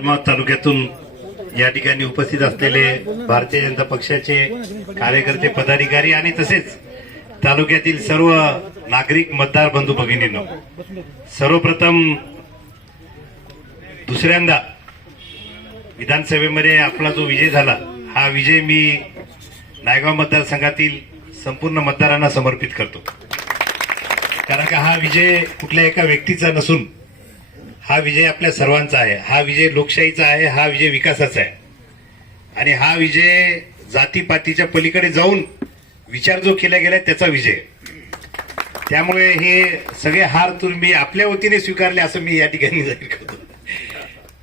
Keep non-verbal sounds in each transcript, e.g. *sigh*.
धर्मा तालुक्यातून या ठिकाणी उपस्थित असलेले भारतीय जनता पक्षाचे कार्यकर्ते पदाधिकारी आणि तसेच तालुक्यातील सर्व नागरिक मतदार बंधू भगिनींनो सर्वप्रथम दुसऱ्यांदा विधानसभेमध्ये आपला जो विजय झाला हा विजय मी नायगाव मतदारसंघातील संपूर्ण मतदारांना समर्पित करतो. कारण का हा विजय कुठल्या एका व्यक्तीचा नसून हा विजय आपल्या सर्वांचा आहे. हा विजय लोकशाहीचा आहे हा विजय विकासाचा आहे. आणि हा विजय जातीपातीच्या पलीकडे जाऊन विचार जो केला गेलाय त्याचा विजय. त्यामुळे हे सगळे हार तुम्ही आपल्या वतीने स्वीकारले असं मी या ठिकाणी जाहीर करतो.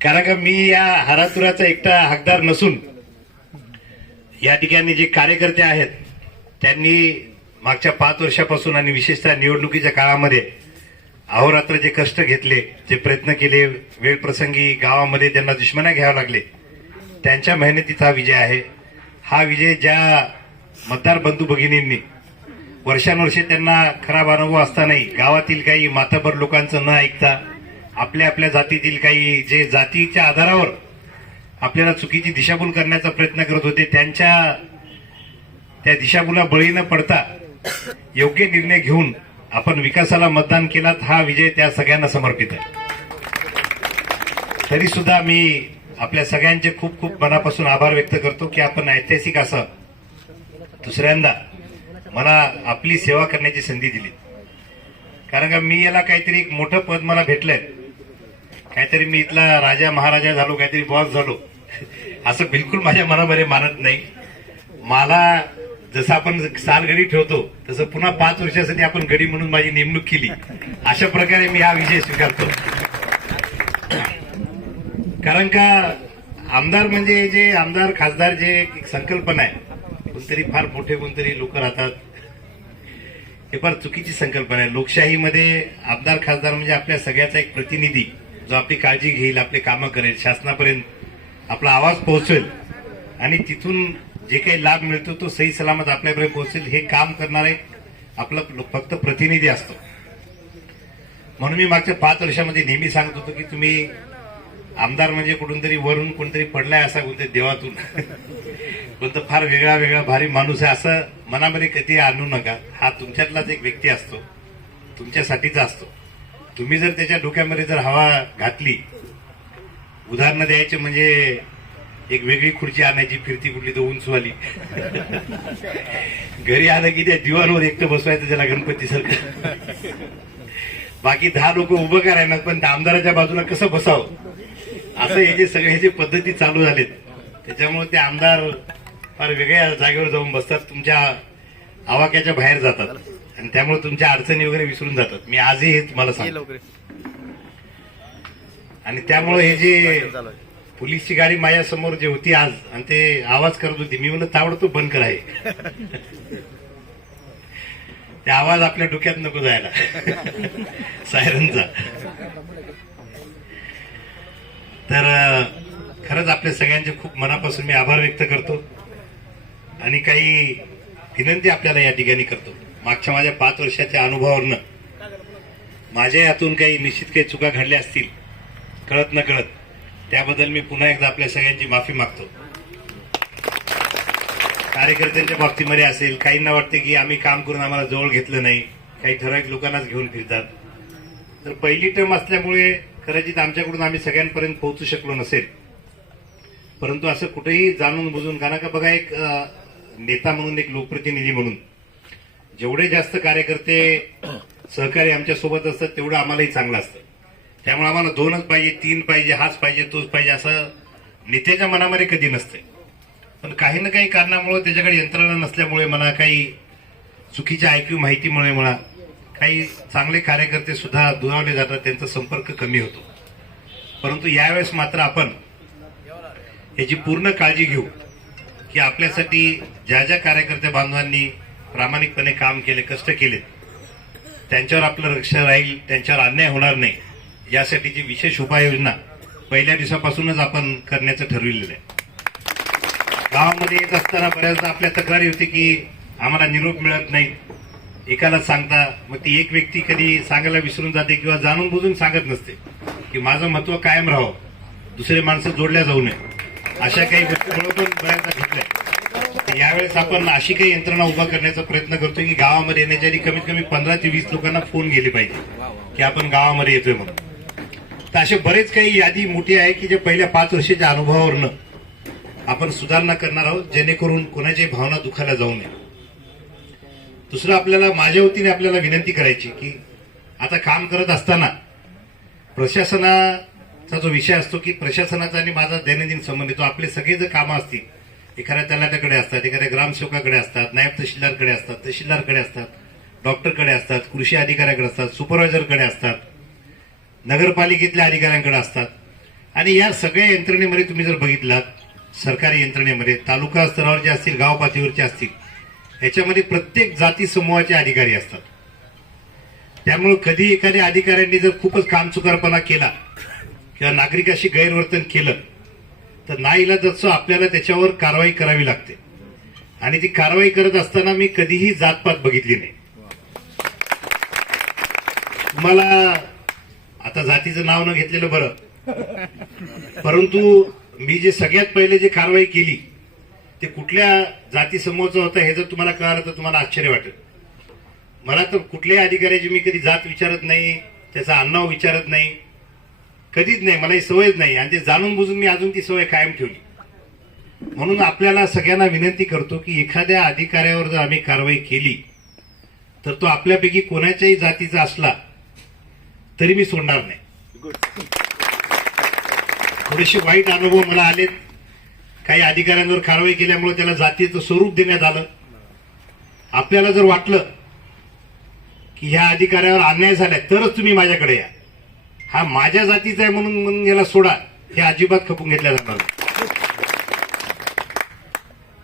कारण का मी या हारातुराचा एकटा हकदार नसून या ठिकाणी जे कार्यकर्ते आहेत त्यांनी मागच्या पाच वर्षापासून आणि विशेषतः निवडणुकीच्या काळामध्ये अहोरात्र जे कष्ट घेतले जे प्रयत्न केले वेळ प्रसंगी गावामध्ये त्यांना दुश्मना घ्यावं लागले त्यांच्या मेहनतीचा हा विजय आहे. हा विजय ज्या मतदार बंधू भगिनींनी वर्षानुवर्षे त्यांना खराब अनुभव असतानाही गावातील काही माताभर लोकांचं न ऐकता आपल्या आपल्या जातीतील काही जे जातीच्या आधारावर आपल्याला चुकीची दिशाभूल करण्याचा प्रयत्न करत होते त्यांच्या त्या दिशाभूला बळी न पडता योग्य निर्णय घेऊन आपण विकासाला मतदान केलात हा विजय त्या सगळ्यांना समर्पित आहे. तरी सुद्धा मी आपल्या सगळ्यांचे खूप खूप मनापासून आभार व्यक्त करतो की आपण ऐतिहासिक असं दुसऱ्यांदा मला आपली सेवा करण्याची संधी दिली. कारण का मी याला काहीतरी एक मोठं पद मला भेटलंय. काहीतरी मी इथला राजा महाराजा झालो काहीतरी बॉस झालो. *laughs* असं बिलकुल माझ्या मनामध्ये मानत नाही. मला जसं आपण साल घडी ठेवतो तसं पुन्हा पाच वर्षासाठी आपण गडी म्हणून माझी नेमणूक केली. अशा प्रकारे मी हा विषय स्वीकारतो. कारण का आमदार म्हणजे जे आमदार खासदार जे एक संकल्पना आहे कोणतरी फार मोठे कोणतरी लोक राहतात. हे फार चुकीची संकल्पना आहे. लोकशाहीमध्ये आमदार खासदार म्हणजे आपल्या सगळ्याचा एक प्रतिनिधी जो आपली काळजी घेईल आपले कामं करेल शासनापर्यंत आपला आवाज पोहोचेल आणि तिथून जे काही लाभ मिळतो तो सही सलामत आपल्यापर्यंत पोहोचेल. हे काम करणारे आपला फक्त प्रतिनिधी असतो. म्हणून मी मागच्या पाच वर्षामध्ये नेहमी सांगत होतो की तुम्ही आमदार म्हणजे कुठून तरी वरून कोणतरी पडलाय असा कोणत्या देवातून. *laughs* कोणतं फार वेगळा वेगळा भारी माणूस आहे असं मनामध्ये कधी आणू नका. हा तुमच्यातलाच एक व्यक्ती असतो. तुमच्यासाठीचा असतो. तुम्ही जर त्याच्या डोक्यामध्ये जर हवा घातली उदाहरणं द्यायचे म्हणजे एक वेगळी खुर्ची आणायची फिरती कुठली तर उंचवाली. घरी आलं की त्या दिवाणवर एकटं बसवायचं त्याला गणपती सारखं. बाकी दहा लोक उभं करायला पण त्या आमदाराच्या बाजूला कसं बसावं? असं हे जे सगळे जे पद्धती चालू झालेत त्याच्यामुळे ते आमदार फार वेगळ्या जागेवर जाऊन बसतात तुमच्या आवाक्याच्या बाहेर जातात. आणि त्यामुळे तुमच्या अडचणी वगैरे विसरून जातात. मी आजही हे तुम्हाला सांगतो. आणि त्यामुळे हे जे पोलीसची गाडी माझ्यासमोर जे होती आज आणि ते आवाज करत होती मी म्हणलं ताबडतोब बंद कराय *laughs* ते आवाज आपल्या डोक्यात नको जायला. *laughs* सायरनचा. तर खरंच आपल्या सगळ्यांचे खूप मनापासून मी आभार व्यक्त करतो. आणि काही विनंती आपल्याला या ठिकाणी करतो. मागच्या माझ्या पाच वर्षाच्या अनुभवावरनं माझ्या यातून काही निश्चित काही चुका घडल्या असतील कळत न कळत त्याबद्दल मी पुन्हा एकदा आपल्या सगळ्यांची माफी मागतो. कार्यकर्त्यांच्या बाबतीमध्ये असेल काहींना वाटते की आम्ही काम करून आम्हाला जवळ घेतलं नाही काही ठराविक लोकांनाच घेऊन फिरतात. तर पहिली टर्म असल्यामुळे कदाचित आमच्याकडून आम्ही सगळ्यांपर्यंत पोहोचू शकलो नसेल. परंतु असं कुठेही जाणून बुजून कारण का बघा एक नेता म्हणून एक लोकप्रतिनिधी म्हणून जेवढे जास्त कार्यकर्ते सहकारी आमच्यासोबत असतात तेवढं आम्हालाही चांगलं असतं. त्यामुळे आम्हाला दोनच पाहिजे तीन पाहिजे हाच पाहिजे तोच पाहिजे असं नेत्याच्या मनामध्ये कधी नसते पण काही ना काही कारणामुळे त्याच्याकडे यंत्रणा नसल्यामुळे म्हणा काही चुकीच्या ऐक्यू माहितीमुळे म्हणा काही चांगले कार्यकर्ते सुद्धा दुरावले जातात त्यांचा संपर्क कमी होतो. परंतु यावेळेस मात्र आपण याची पूर्ण काळजी घेऊ की आपल्यासाठी ज्या ज्या कार्यकर्ते बांधवांनी प्रामाणिकपणे काम केले कष्ट केले त्यांच्यावर आपलं लक्ष राहील त्यांच्यावर अन्याय होणार नाही. यासाठीची विशेष उपाययोजना पहिल्या दिवसापासूनच आपण करण्याचं ठरविलेलं आहे. गावामध्ये येत असताना बऱ्याचदा आपल्या तक्रारी होती की आम्हाला निरोप मिळत नाही. एकाला सांगता मग ती एक व्यक्ती कधी सांगायला विसरून जाते किंवा जाणून बुजून सांगत नसते की माझं महत्त्व कायम राहावं दुसरे माणसं जोडल्या जाऊ नये. अशा काही गोष्टी पण बऱ्याचदा घेतल्या यावेळेस आपण अशी काही यंत्रणा उभा करण्याचा प्रयत्न करतोय की गावामध्ये येण्याच्या आधी कमीत कमी पंधरा ते वीस लोकांना फोन गेले पाहिजे की आपण गावामध्ये येतोय म्हणून. तर असे बरेच काही यादी मोठी आहे की जे पहिल्या पाच वर्षाच्या अनुभवावरनं आपण सुधारणा करणार आहोत जेणेकरून कोणाच्याही भावना दुखायला जाऊ नये. दुसरं आपल्याला माझ्या वतीने आपल्याला विनंती करायची की आता काम करत असताना प्रशासनाचा जो विषय असतो की प्रशासनाचा आणि माझा दैनंदिन संबंध येतो आपले सगळे जे कामं असतील एखाद्या तलाट्याकडे असतात एखाद्या ग्रामसेवकाकडे असतात नायब तहसीलदारकडे असतात तहसीलदारकडे असतात डॉक्टरकडे असतात कृषी अधिकाऱ्याकडे असतात सुपरवायझरकडे असतात नगरपालिकेतल्या अधिकाऱ्यांकडे असतात. आणि या सगळ्या यंत्रणेमध्ये तुम्ही जर बघितलात सरकारी यंत्रणेमध्ये तालुका स्तरावर जे असतील गाव पातळीवरचे असतील याच्यामध्ये प्रत्येक जाती समूहाचे अधिकारी असतात. त्यामुळे कधी एखाद्या अधिकाऱ्यांनी जर खूपच कामचुकारपणा केला किंवा नागरिकाशी गैरवर्तन केलं तर नाईलाजाचं आपल्याला त्याच्यावर कारवाई करावी लागते. आणि ती कारवाई करत असताना मी कधीही जातपात बघितली नाही. तुम्हाला आता जातीचं नाव न घेतलेलं बरं. परंतु मी जे सगळ्यात पहिले जे कारवाई केली ते कुठल्या जाती समूहाचं होतं हे जर तुम्हाला कळालं तर तुम्हाला आश्चर्य वाटेल. मला तर कुठल्याही अधिकाऱ्याची मी कधी जात विचारत नाही त्याचा अन्नाव विचारत नाही कधीच नाही मला ही सवयच नाही. आणि ते जाणून बुजून मी अजून ती सवय कायम ठेवली. म्हणून आपल्याला सगळ्यांना विनंती करतो की एखाद्या अधिकाऱ्यावर जर आम्ही कारवाई केली तर तो आपल्यापैकी कोणाच्याही जातीचा असला तरी मी सोडणार नाही. थोडेसे वाईट अनुभव मला आलेत. काही अधिकाऱ्यांवर कारवाई केल्यामुळे त्याला जातीचं स्वरूप देण्यात आलं. आपल्याला जर वाटलं की ह्या अधिकाऱ्यावर अन्याय झालाय तरच तुम्ही माझ्याकडे या. हा माझ्या जातीचा आहे म्हणून म्हणून याला सोडा. हे अजिबात खपून घेतल्या जाणार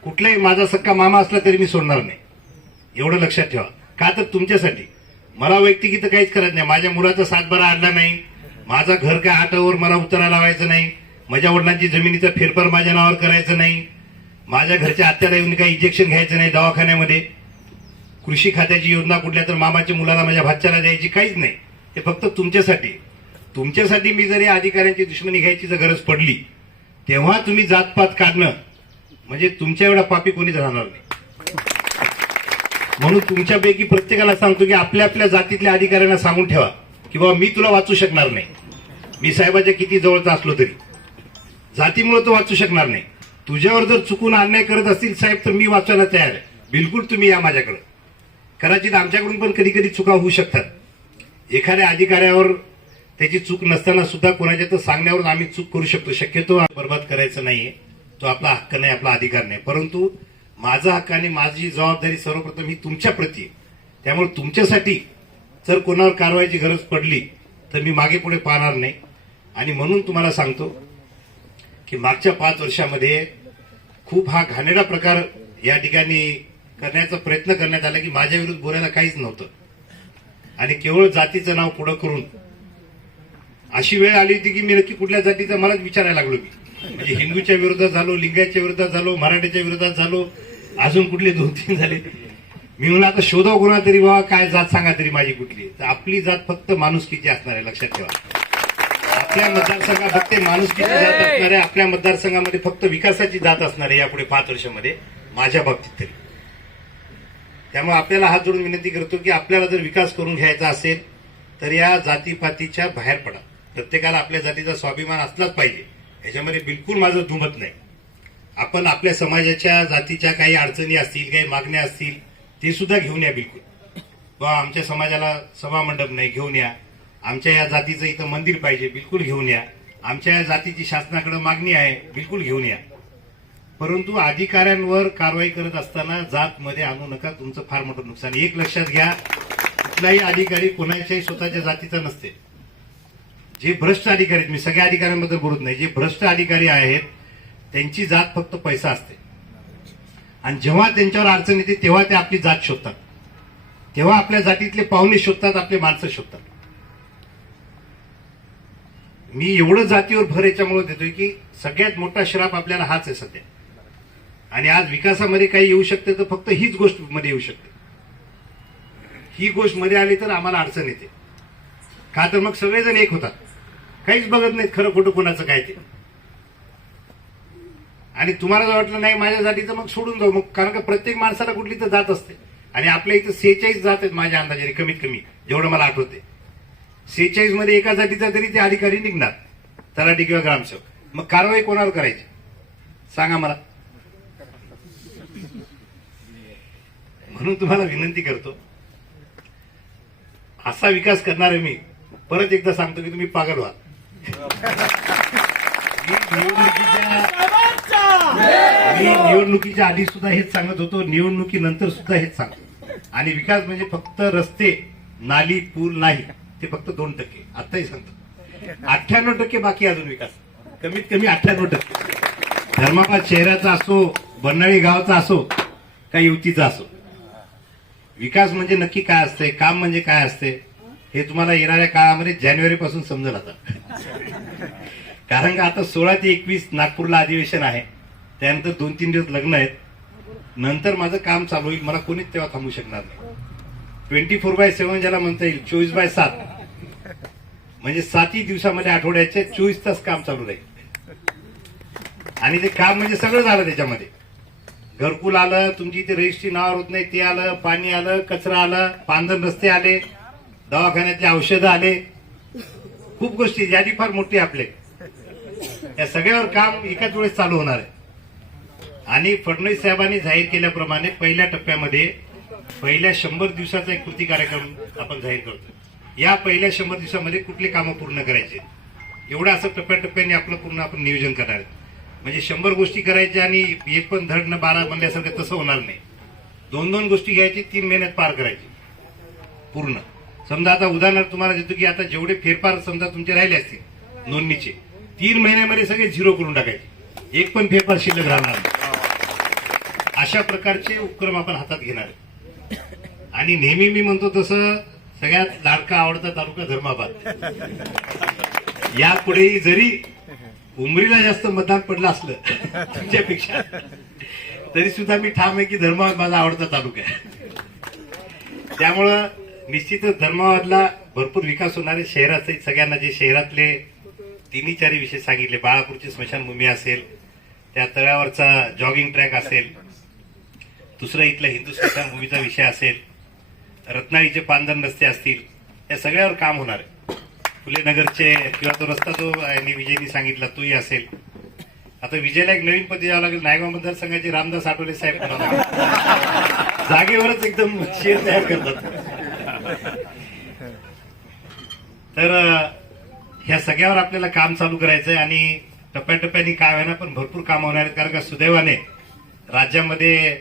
कुठलाही माझा सक्का मामा असला तरी मी सोडणार नाही. एवढं लक्षात ठेवा. का तर तुमच्यासाठी. मला वैयक्तिक इथं काहीच करत नाही. माझ्या मुलाचा सातबारा आणला नाही. माझा घर काय आटावर मला उतारा लावायचं नाही. माझ्या वडिलांची जमिनीचा फेरफार माझ्या नावावर करायचं नाही. माझ्या घरच्या आत्याला येऊन काही इंजेक्शन घ्यायचं नाही दवाखान्यामध्ये. कृषी खात्याची योजना कुठल्या तर मामाच्या मुलाला माझ्या भाच्याला द्यायची काहीच नाही. हे फक्त तुमच्यासाठी. तुमच्यासाठी मी जर या अधिकाऱ्यांची दुश्मनी घ्यायची जर गरज पडली तेव्हा तुम्ही जातपात काढणं म्हणजे तुमच्या एवढा पापी कोणीच राहणार नाही. म्हणून तुमच्यापैकी प्रत्येकाला सांगतो की आपल्या आपल्या जातीतल्या अधिकाऱ्यांना सांगून ठेवा की बाबा मी तुला वाचू शकणार नाही. मी साहेबाच्या किती जवळचा असलो तरी. जातीमुळे तो वाचू शकणार नाही. तुझ्यावर जर चुकून अन्याय करत असतील साहेब तर मी वाचायला तयार आहे. बिलकुल तुम्ही या माझ्याकडे. कदाचित आमच्याकडून पण कधी कधी चुका होऊ शकतात. एखाद्या अधिकाऱ्यावर त्याची चूक नसताना सुद्धा कोणाच्या तर सांगण्यावर आम्ही चूक करू शकतो. शक्यतो बरबाद करायचं नाहीये. तो आपला हक्क नाही आपला अधिकार नाही. परंतु माझा हक्क आणि माझी जबाबदारी सर्वप्रथम ही तुमच्या प्रती त्यामुळे तुमच्यासाठी जर कोणावर कारवाईची गरज पडली तर मी मागे पुढे पाहणार नाही. आणि म्हणून तुम्हाला सांगतो की मागच्या पाच वर्षामध्ये खूप हा घाणेरडा प्रकार या ठिकाणी करण्याचा प्रयत्न करण्यात आला की माझ्या विरुद्ध बोलायला काहीच नव्हतं. आणि केवळ जातीचं नाव पुढं करून अशी वेळ आली होती की मी नक्की कुठल्या जातीचा मलाच विचारायला लागलो मी. म्हणजे हिंदूच्या विरोधात झालो लिंगाच्या विरोधात झालो मराठीच्या विरोधात झालो अजून कुठले दोन तीन झाले? मी म्हणलं आता शोधा कोणा तरी बाबा काय जात सांगा तरी माझी कुठली तर आपली जात फक्त माणुसकीची असणार आहे लक्षात ठेवा. आपल्या मतदारसंघात फक्त माणुसकीची जात असणार आहे आपल्या मतदारसंघामध्ये फक्त विकासाची जात असणार आहे यापुढे पाच वर्षामध्ये माझ्या बाबतीत तरी. त्यामुळे आपल्याला हात जोडून विनंती करतो की आपल्याला जर विकास करून घ्यायचा असेल तर या जातीपातीच्या बाहेर पडा. प्रत्येकाला आपल्या जातीचा स्वाभिमान असलाच पाहिजे. याच्यामध्ये बिलकुल माझं दुमत नाही. आपण आपल्या समाजाच्या जातीच्या काही अडचणी असतील काही मागण्या असतील ते सुद्धा घेऊन या बिलकुल. बा आमच्या समाजाला सभामंडप नाही घेऊन या. आमच्या या जातीचं इथं मंदिर पाहिजे बिलकुल घेऊन या. आमच्या या जातीची शासनाकडे मागणी आहे बिलकुल घेऊन या. परंतु अधिकाऱ्यांवर कारवाई करत असताना जातमध्ये आणू नका तुमचं फार मोठं नुकसान. एक लक्षात घ्या कुठलाही अधिकारी कोणाच्याही स्वतःच्या जातीचा नसते. जे भ्रष्ट अधिकारी आहेत मी सगळ्या अधिकाऱ्यांबद्दल बोलत नाही जे भ्रष्ट अधिकारी आहेत त्यांची जात फक्त पैसा असते. आणि जेव्हा त्यांच्यावर अडचण येते तेव्हा ते आपली जात शोधतात. तेव्हा आपल्या जातीतले पाहुणे शोधतात आपले माणसं शोधतात. मी एवढं जातीवर भर याच्यामुळे देतोय की सगळ्यात मोठा श्राप आपल्याला हाच आहे सध्या. आणि आज विकासामध्ये काही येऊ शकते तर फक्त हीच गोष्टमध्ये येऊ शकते. ही गोष्टमध्ये आली तर आम्हाला अडचण येते. का तर मग सगळेजण एक होतात. काहीच बघत नाहीत खरं खोटं कोणाचं काय ते. आणि तुम्हाला जर वाटलं नाही माझ्या तर मग सोडून जाऊ. मग कारण का प्रत्येक माणसाला कुठली तर जात असते. आणि आपल्या इथं सेहेचाळीस जात आहेत माझ्या अंदाजाने कमीत कमी. जेवढं मला आठवते सेहेचाळीसमध्ये एका जातीचा तरी ते अधिकारी निघणार. तलाठी किंवा ग्रामसेवक. मग कारवाई कोणावर करायची? सांगा मला. म्हणून तुम्हाला विनंती करतो असा विकास करणारे मी. परत एकदा सांगतो की तुम्ही पागल व्हा. मी निवडणुकीच्या आधी सुद्धा हेच सांगत होतो. निवडणुकीनंतर सुद्धा हेच सांगतो. आणि विकास म्हणजे फक्त रस्ते नाली पूल नाही. ते फक्त दोन टक्के. आताही सांगतो. अठ्ठ्याण्णव टक्के बाकी अजून विकास. कमीत कमी अठ्ठ्याण्णव टक्के. धर्माबाद शहराचा असो बन्नाळी गावाचा असो का युतीचा असो. विकास म्हणजे नक्की काय असते काम म्हणजे काय असते हे तुम्हाला येणाऱ्या काळामध्ये जानेवारी पासून समजेल आता. कारण का आता सोळा ते एकवीस नागपूरला अधिवेशन आहे. त्यानंतर दोन तीन दिवस लग्न आहेत. नंतर माझं काम चालू होईल. मला कोणीच तेव्हा थांबू शकणार नाही. ट्वेंटी फोर बाय सेव्हन ज्याला म्हणता येईल चोवीस बाय सात. म्हणजे सातही दिवसामध्ये आठवड्याचे चोवीस तास काम चालू राहील. आणि ते काम म्हणजे सगळं झालं त्याच्यामध्ये. घरकुल आलं तुमची इथे रजिस्ट्री नावावर होत नाही ते आलं पाणी आलं कचरा आलं पांधन रस्ते आले. दवाखान्यातले औषधं आले. खूप गोष्टी यादी फार मोठी आपले. या सगळ्यावर काम एकाच वेळेस चालू होणार आहे. आणि फडणवीस साहेबांनी जाहीर केल्याप्रमाणे पहिल्या टप्प्यामध्ये पहिल्या शंभर दिवसाचा एक कृती कार्यक्रम आपण जाहीर करतो. या पहिल्या शंभर दिवसामध्ये कुठले कामं पूर्ण करायचे? एवढं असं टप्प्याटप्प्याने आपलं पूर्ण आपण नियोजन करणार म्हणजे शंभर गोष्टी करायच्या आणि एक पण धड न बारा म्हणल्यासारखं तसं होणार नाही. दोन दोन गोष्टी घ्यायची तीन महिन्यात पार करायची. पूर्ण. समजा आता उदाहरणार्थ तुम्हाला देतो की आता जेवढे फेरफार समजा तुमचे राहिले असतील नोंदणीचे तीन महिन्यामध्ये सगळे झिरो करून टाकायचे. एक पण फेरफार शिल्लक राहणार नाही. अशा प्रकारचे उपक्रम आपण हातात घेणार आणि नेहमी मी म्हणतो तसं सगळ्यात लाडका आवडता तालुका धर्माबाद. यापुढेही जरी उमरीला जास्त मतदान पडलं असलं तुमच्यापेक्षा तरी सुद्धा मी ठाम आहे की धर्माबाद माझा आवडता तालुका आहे. त्यामुळं निश्चितच धर्माबादला भरपूर विकास होणारे शहराचे सगळ्यांना जे शहरातले तिन्ही चारी विषय सांगितले बाळापूरची स्मशानभूमी असेल त्या तळ्यावरचा जॉगिंग ट्रॅक असेल दुसरं इथला हिंदू स्मशानभूमीचा विषय असेल रत्नागिरीचे पांधन रस्ते असतील या सगळ्यावर काम होणार आहे. फुले नगरचे किंवा तो रस्ता जो विजयनी सांगितला तोही असेल. आता विजयला एक नवीन पती द्यावं लागेल. नायगाव मतदारसंघाचे रामदास आठवले साहेब जागेवरच एकदम शेर तयार करतात. तर ह्या सगळ्यावर आपल्याला काम चालू करायचं आहे आणि टप्प्याटप्प्याने काय होईना पण भरपूर काम होणार आहेत. कारण का सुदैवाने राज्यामध्ये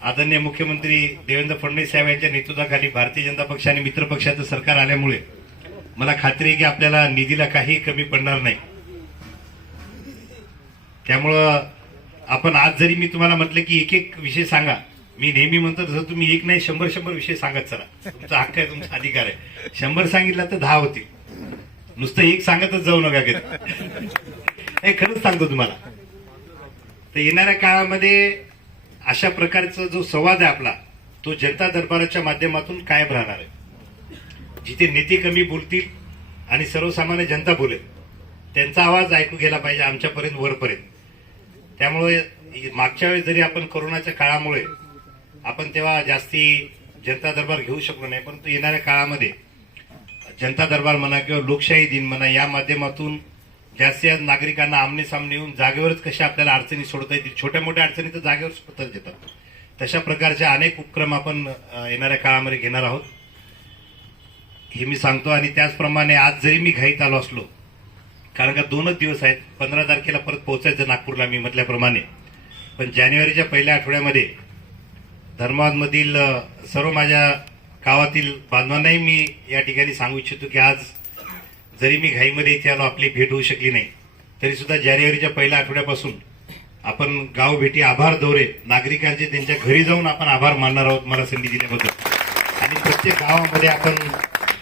आदरणीय मुख्यमंत्री देवेंद्र फडणवीस साहेब यांच्या नेतृत्वाखाली भारतीय जनता पक्ष आणि मित्र पक्षाचं सरकार आल्यामुळे मला खात्री आहे की आपल्याला निधीला काही कमी पडणार नाही. त्यामुळं आपण आज जरी मी तुम्हाला म्हटलं की एक एक विषय सांगा मी नेहमी म्हणतो जसं तुम्ही एक नाही शंभर शंभर विषय सांगत चला. तुमचा हक्क आहे तुमचा अधिकार आहे. शंभर सांगितला तर दहा होतील. नुसतं एक सांगतच जाऊ नका कधी हे खरंच सांगतो तुम्हाला. तर येणाऱ्या काळामध्ये अशा प्रकारचा जो संवाद आहे आपला तो जनता दरबाराच्या माध्यमातून कायम राहणार आहे. जिथे नेते कमी बोलतील आणि सर्वसामान्य जनता बोलेल त्यांचा आवाज ऐकू गेला पाहिजे आमच्यापर्यंत वरपर्यंत. त्यामुळे मागच्या वेळेस जरी आपण कोरोनाच्या काळामुळे आपण तेव्हा जास्ती जनता दरबार घेऊ शकलो नाही परंतु येणाऱ्या काळामध्ये जनता दरबार म्हणा किंवा लोकशाही दिन म्हणा या माध्यमातून जास्तीत जास्त नागरिकांना आमने सामने येऊन जागेवरच कशा आपल्याला अडचणी सोडता येतील छोट्या मोठ्या अडचणी तर जागेवर सोडताच येतात तशा प्रकारचे अनेक उपक्रम आपण येणाऱ्या काळामध्ये घेणार आहोत. हे मी सांगतो आणि त्याचप्रमाणे आज जरी मी घाईत आलो असलो कारण का दोनच दिवस आहेत पंधरा तारखेला परत पोहोचायचं नागपूरला मी म्हटल्याप्रमाणे पण जानेवारीच्या पहिल्या आठवड्यामध्ये धर्माबादमधील सर्व माझ्या गावातील बांधवांनाही मी या ठिकाणी सांगू इच्छितो की आज जरी मी घाईमध्ये इथे आलो आपली भेट होऊ शकली नाही तरी सुद्धा जानेवारीच्या पहिल्या आठवड्यापासून आपण गाव भेटी आभार दौरे नागरिकांचे त्यांच्या घरी जाऊन आपण आभार मानणार आहोत मला संधी दिल्याबद्दल आणि प्रत्येक गावामध्ये आपण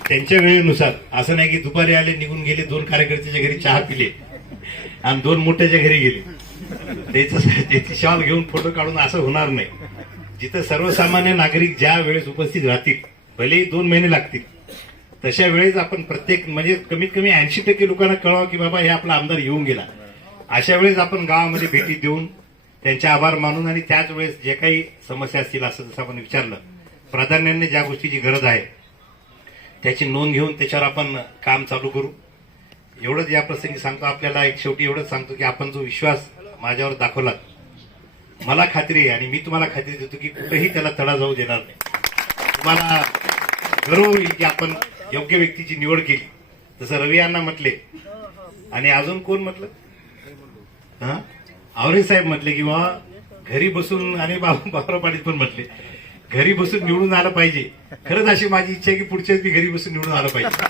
त्यांच्या वेळेनुसार असं नाही की दुपारी आले निघून गेले दोन कार्यकर्त्याच्या घरी चहा पिले आणि दोन मोठ्याच्या घरी गेले. त्याचं त्याची शॉल घेऊन फोटो काढून असं होणार नाही. जिथं सर्वसामान्य नागरिक ज्या वेळेस उपस्थित राहतील भलेही दोन महिने लागतील तशा वेळेस आपण प्रत्येक म्हणजे कमीत कमी ऐंशी टक्के लोकांना कळवा की बाबा हे आपला आमदार येऊन गेला. अशा वेळेस आपण गावामध्ये भेटी देऊन त्यांचे आभार मानून आणि त्याच वेळेस जे काही समस्या असतील असं जसं आपण विचारलं प्राधान्याने ज्या गोष्टीची गरज आहे त्याची नोंद घेऊन त्याच्यावर आपण काम चालू करू. एवढंच या प्रसंगी सांगतो आपल्याला एक शेवटी एवढंच सांगतो की आपण जो विश्वास माझ्यावर दाखवलात मला खात्री आहे आणि मी तुम्हाला खात्री देतो की कुठेही त्याला तडा जाऊ देणार नाही. तुम्हाला गर्व होईल की आपण योग्य व्यक्तीची निवड केली. जसं रवी यांना म्हटले आणि अजून कोण म्हटलं? हा? आवरे साहेब म्हटले किंवा घरी बसून आणि बाबा पाटील पण म्हटले घरी बसून निवडून आलं पाहिजे. खरंच अशी माझी इच्छा आहे की पुढच्या मी घरी बसून निवडून आलं पाहिजे.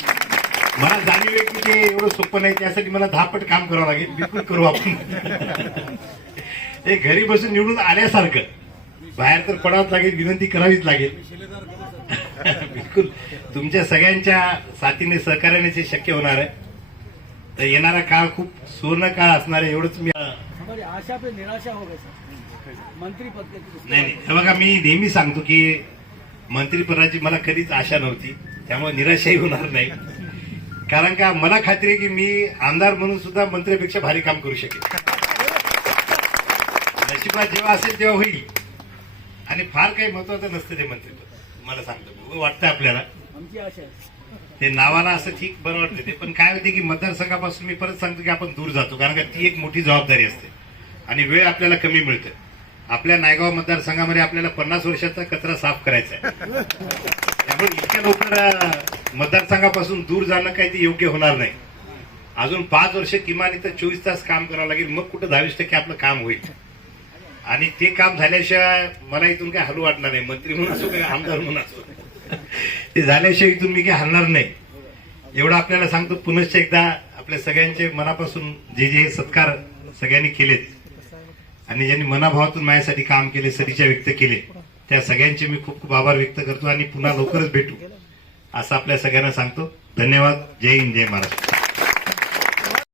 मला जाणीव आहे की ते एवढं सोपं नाही त्यासाठी मला दहा पट काम करावं लागेल. बिलकुल करू आपण. ते घरी बसून निवडून आल्यासारखं. बाहेर तर पडावंच लागेल विनंती करावीच लागेल. *laughs* बिलकुल. तुमच्या सगळ्यांच्या साथीने सहकार्याने ते शक्य होणार आहे. तर येणारा काळ खूप सुवर्ण काळ असणार आहे एवढंच मी आशा पे निराशा हो गई सर. मंत्री पद के नाही नाही. हे बघा मी नेहमी सांगतो की मंत्रीपदाची मला कधीच आशा नव्हती. त्यामुळे निराशाही होणार नाही. कारण का मला खात्री आहे की मी आमदार म्हणून सुद्धा मंत्र्यापेक्षा भारी काम करू शकेल नशिबात जेव्हा असेल तेव्हा होईल. आणि फार काही महत्वाचं नसतं ते मंत्रीपद मला सांगतो. वाटतं आपल्याला. ते नावाला असं ठीक बरं वाटतं ते. पण काय होते की मतदारसंघापासून मी परत सांगतो की आपण दूर जातो. कारण का ती एक मोठी जबाबदारी असते. आणि वेळ आपल्याला कमी मिळते आपल्या नायगाव मतदारसंघामध्ये आपल्याला पन्नास वर्षाचा कचरा साफ करायचा आहे. त्यामुळे इतक्या लवकर मतदारसंघापासून दूर जाणं काही ते योग्य होणार नाही. अजून पाच वर्ष किमान इथं चोवीस तास काम करावं लागेल. मग कुठं दहावीस टक्के आपलं काम होईल. आणि ते काम झाल्याशिवाय मला इथून काय हलू वाटणार नाही. मंत्री म्हणून असो काय आमदार म्हणून असो. ते झाल्याशिवाय इथून मी काही हलणार नाही. एवढं आपल्याला सांगतो पुनश्च एकदा आपल्या सगळ्यांचे मनापासून जे जे सत्कार सगळ्यांनी केलेत आणि ज्यांनी मनाभावातून माझ्यासाठी काम केले सदिच्छा व्यक्त केले त्या सगळ्यांचे मी खूप खूप आभार व्यक्त करतो आणि पुन्हा लवकरच भेटू असं आपल्या सगळ्यांना सांगतो. धन्यवाद. जय हिंद जय महाराष्ट्र.